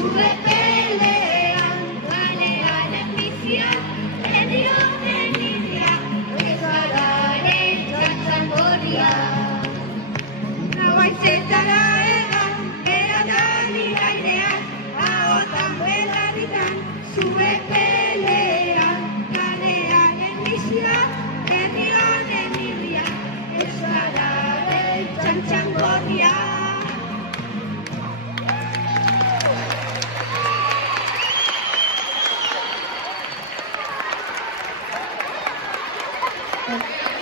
sube pelean, ganean enbizia, herrion enizia, ezararen txantxangorria. Nagoitzetara egan, beratan irainean, ahotan belarritan, sube pelean, ganean enbizia, herrion enizia, ezararen txantxangorria. Thank you.